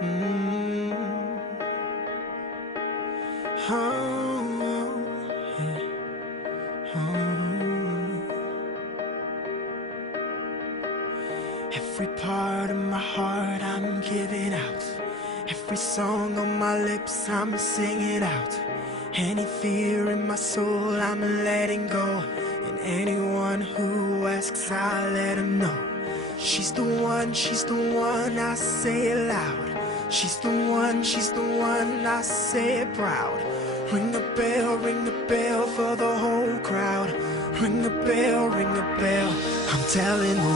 Mm. Oh, yeah. Oh. Every part of my heart I'm giving out. Every song on my lips I'm singing out. Any fear in my soul I'm letting go. And anyone who asks I let them know. She's the one, I say it loud. She's the one, I say it proud. Ring the bell for the whole crowd. Ring the bell, I'm telling the